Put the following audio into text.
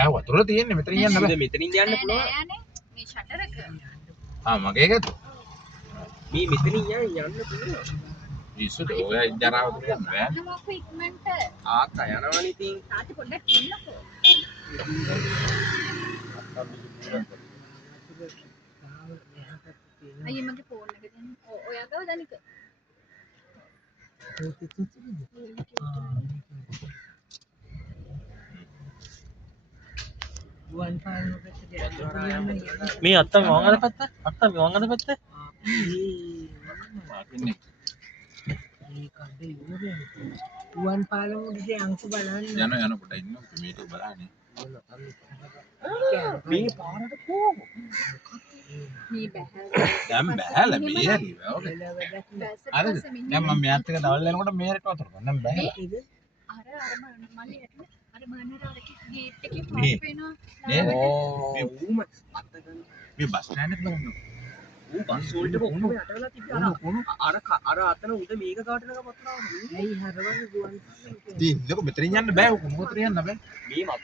බෑ වතුර තියෙන්නේ මෙතනින් යන්න බෑ. මෙතනින් යන්න පුළුවන්. නෑනේ මේ ෂටර් එක. මගේ එකද? මේ මෙතනින් යන්න පුළුවන්. ඉස්සුට ඔය ජරාව දුර යන්න බෑ. මොකක් ඉක්මනට ආත්තා යනවනේ ඉතින්. තාත්ති පොඩ්ඩක් ඉන්නකෝ. අයියේ මගේ ෆෝන් එක දෙන්න. ඔයා ගාව දනික. මේ අත්තම වංගන පැත්ත අත්තම වංගන පැත්ත ඉන්නේ. රුවන් පාලම උඩේ අංශු බලන්න යන පොඩ ඉන්න මේක බලන්නේ. මේ පාරට කොහොම? මේ බැහැ. දැන් බෑලා මේ හරි. ඕකේ. හරිද? දැන් මම මෙයාත් එක දවල් යනකොට මේරට වතුර ගන්න බෑ. අර මල්ලි යටනේ අර මන්නර අර ගේට් එකේ මේ. පාස් වෙනවා. නේද? මේ ඌම අත්ත ගන්න. මේ බස් ස්ටෑන්ඩ් එක බලන්න. ඌ බස් වලට ඔක්කොම යටවලා තිබ්බා. අර අතන උඩ මේක කාටනක පත්නවා. ඇයි හරවන්නේ රුවන් ඉතින් ඉන්නකො මෙතනින් යන්න බෑ. උණු වතුර යන්න බෑ. මේ